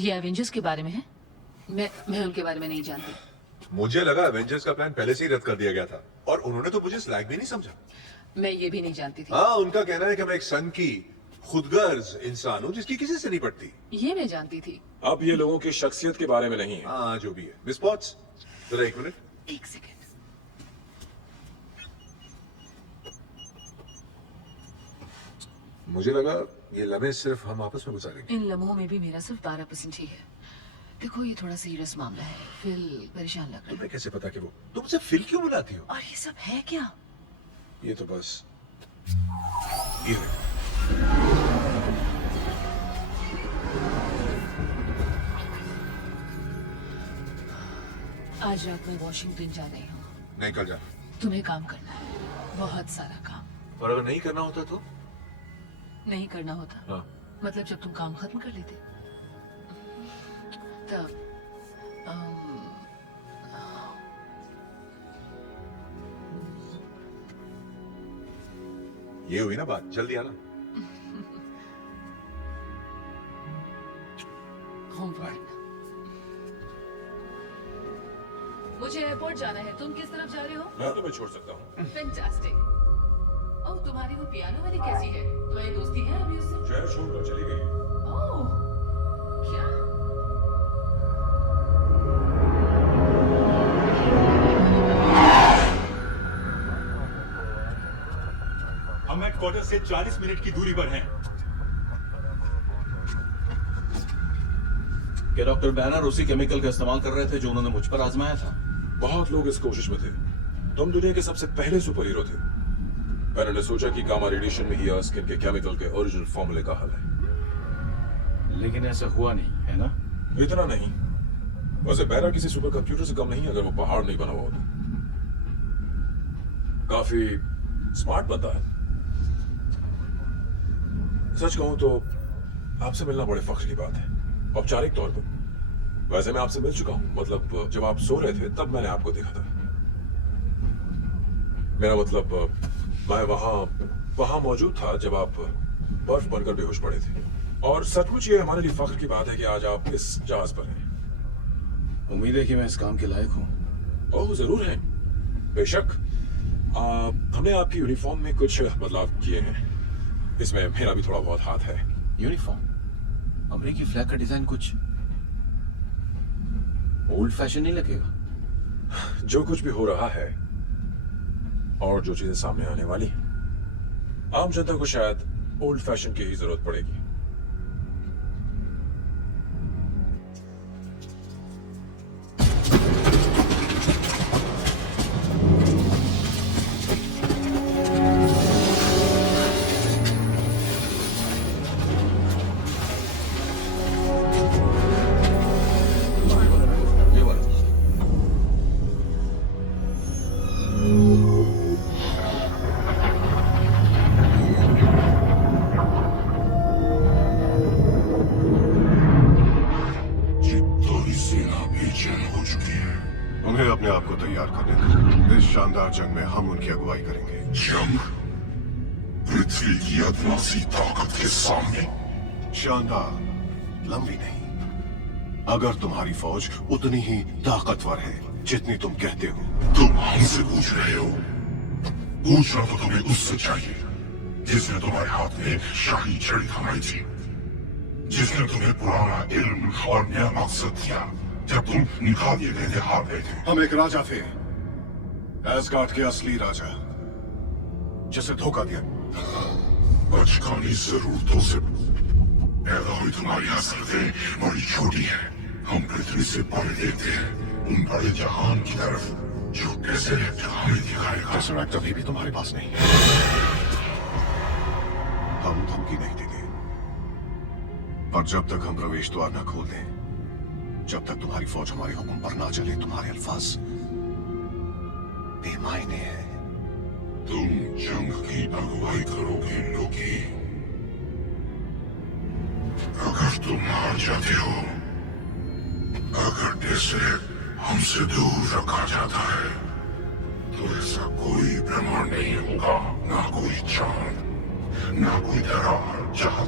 ये एवेंजर्स के बारे में है। मैं उनके बारे में नहीं जानती। मुझे लगा एवेंजर्स का प्लान पहले से ही रद्द कर दिया गया था और उन्होंने तो मुझे स्लैग भी नहीं समझा। मैं ये भी नहीं जानती थी। हाँ, उनका कहना है कि मैं एक सन की खुदगर्ज इंसान हूँ जिसकी किसी से नहीं पड़ती। ये मैं जानती थी। अब ये लोगों की शख्सियत के बारे में नहीं है। हाँ, जो भी है। मिस पॉट्स, जरा एक मिनट। एक सेकेंड। मुझे लगा ये लम्हे सिर्फ हम आपस में गुजारेंगे। इन लम्हों में भी मेरा सिर्फ 12% ही है। देखो, ये थोड़ा सीरियस मामला है। फिल परेशान लग रहा है। तुम्हें कैसे पता कि वो तुम मुझसे फिल क्यों बुलाती हो? और ये सब है क्या? ये तो बस ये है। आज रात में वॉशिंगटन जा रही हूँ। नहीं, कल जा। तुम्हें काम करना है, बहुत सारा काम। और अगर नहीं करना होता तो? नहीं करना होता? हाँ। मतलब जब तुम काम खत्म कर लेते तब ये हुई ना बात, जल्दी आना। होमवर्क। मुझे एयरपोर्ट जाना है। तुम किस तरफ जा रहे हो? मैं तुम्हें छोड़ सकता हूँ। फैंटास्टिक। ओह, तुम्हारी वो पियानो वाली कैसी है? तुम्हारी दोस्ती है अभी उससे? शहर छोड़कर चली गई है। ओह, क्या? हम हेडक्वार्टर से 40 मिनट की दूरी पर हैं। क्या डॉक्टर बैनर उसी केमिकल का इस्तेमाल कर रहे थे जो उन्होंने मुझ पर आजमाया था? बहुत लोग इस कोशिश में थे। तुम दुनिया के सबसे पहले सुपर हीरो थे। मैंने ने सोचा कि गामा रेडिएशन में ही स्किन के केमिकल के ओरिजिनल फॉर्मूले का हल है। लेकिन ऐसा हुआ नहीं, है ना? इतना नहीं। वैसे बैरा किसी सुपर कंप्यूटर से कम नहीं अगर वो पहाड़ नहीं बना हुआ होता। काफी स्मार्ट बंदा है। सच कहूं तो आपसे मिलना बड़े फख्र की बात है, औपचारिक तौर पर। वैसे मैं आपसे मिल चुका हूं, मतलब जब आप सो रहे थे तब मैंने आपको देखा था। मेरा मतलब मैं वहां मौजूद था जब आप बर्फ बनकर बेहोश पड़े थे। और सचमुच ये हमारे लिए फख्र की बात है कि आज आप इस जहाज पर हैं। उम्मीद है कि मैं इस काम के लायक हूँ। ओह, जरूर है, बेशक। हमने आपकी यूनिफॉर्म में कुछ बदलाव किए हैं। इसमें मेरा भी थोड़ा बहुत हाथ है। यूनिफॉर्म? अमेरिकी फ्लैग का डिजाइन कुछ ओल्ड फैशन नहीं लगेगा? जो कुछ भी हो रहा है और जो चीजें सामने आने वाली हैं, आम जनता को शायद ओल्ड फैशन की ही जरूरत पड़ेगी। उन्हें अपने आप को तैयार करने दो। इस शानदार जंग में हम उनकी अगुवाई करेंगे। जंग पृथ्वी की अदनासी ताकत के सामने। शानदार, लंबी नहीं। अगर तुम्हारी फौज उतनी ही ताकतवर है जितनी तुम कहते हो। तुम हमसे पूछ रहे हो? पूछना तो तुम्हें उससे चाहिए जिसने तुम्हारे हाथ में शाही छड़ी थमाई थी, जिसने तुम्हें पुराना इल्म और नया मकसद दिया जब तुम निकाल दिए गए थे, हार गए थे। हम एक राजा थे, एस्गार्ड के असली राजा, जिसे धोखा दिया। बचकानी जरूरतों से पैदा हुई तुम्हारी हसरतें बड़ी छोटी है। हम पृथ्वी से बड़े देखते हैं, उन बड़े जहान की तरफ जो टेसरेक्ट हमें दिखाएगा। टेसरेक्ट अभी भी तुम्हारे पास नहीं। हम धमकी नहीं देंगे, और जब तक हम प्रवेश द्वार न खोल दें, जब तक तुम्हारी फौज हमारे हुक्म पर ना चले, तुम्हारे अल्फाज बेमायने हैं। तुम जंग की अगुवाई करोगे लोकी। अगर तुम हार जाते हो, अगर टेसरेक्ट हमसे दूर रखा जाता है, तो ऐसा कोई प्रमाण नहीं होगा, ना कोई चांद, ना कोई दरार जहां